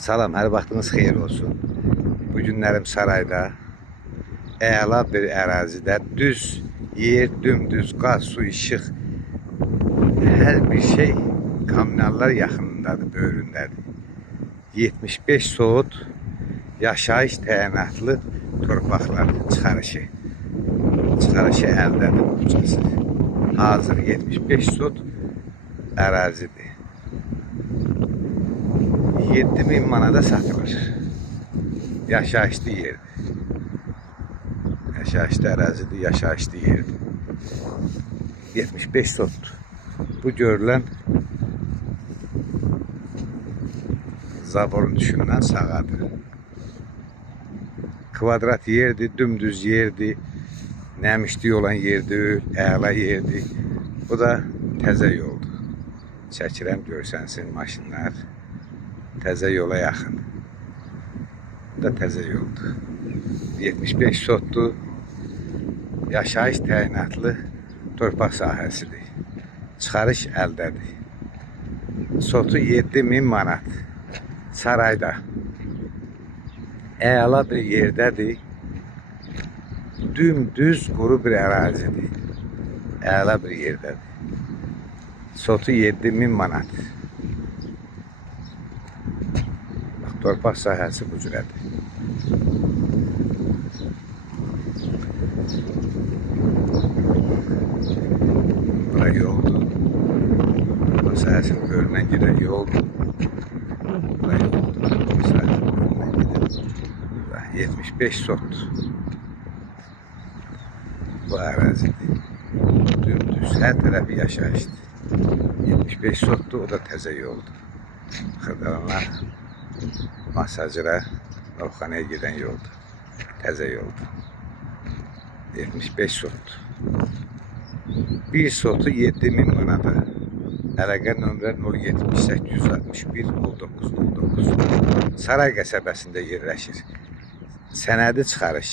Salam, hər vaxtınız xeyir olsun. Bu günlərim sarayda, əla bir ərazidə, düz yer, dümdüz, qaz, su, işıq, hər bir şey kommunallar yaxınındadır, böyründədir. 75 sot yaşayış təyinatlı torpaqlar çıxarışı əldədir bucası. Hazır 75 sot ərazidir. 7.000 manada satılır. Yaşayışlı yerdir. Yaşayışlı ərazidir, yaşayışlı yerdir. 75 sotdur. Bu görülən zaborun düşündən sağadır. Kvadrat yerdir, dümdüz yerdir, nəmişlik olan yerdir, əla yerdir. Bu da təzə yoldur. Çəkirəm, görsənsin maşınlar. Təzə yola yaxın. Bu da təzə yoldur. 75 sotdur. Yaşayış təyinatlı torpaq sahəsidir. Çıxarış əldədir. Sotu 7.000 manat. Sarayda. Əla bir yerdədir. Dümdüz quru bir ərazidir. Əla bir yerdədir. Sotu 7.000 manat. Torpaq sahəsi bu cürədir. Bura yoldur. Torpaq sahəsinin böyründən gedən yoldur. Bura yoldur. Torpaq sahəsinin böyründən gedən 75 sotdur. Bu ərazidir. Dümdüz, hər tərəfi yaşayışdır. 75 sotdur, o da təzə yoldur. Xırdalanlar masajıra, Novxanaya gedən yoldur. Təzə yoldur. 75 sotdur. Bir sotu 7.000 manada. Əlaqə nömrə 07861 0909. Saray qəsəbəsində yerləşir. Sənədi çıxarış.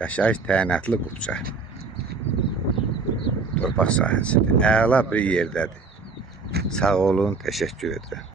Yaşayış təyinatlı bucaq. Torpaq sahəsidir. Əla bir yerdədir. Sağ olun, təşəkkür edirəm.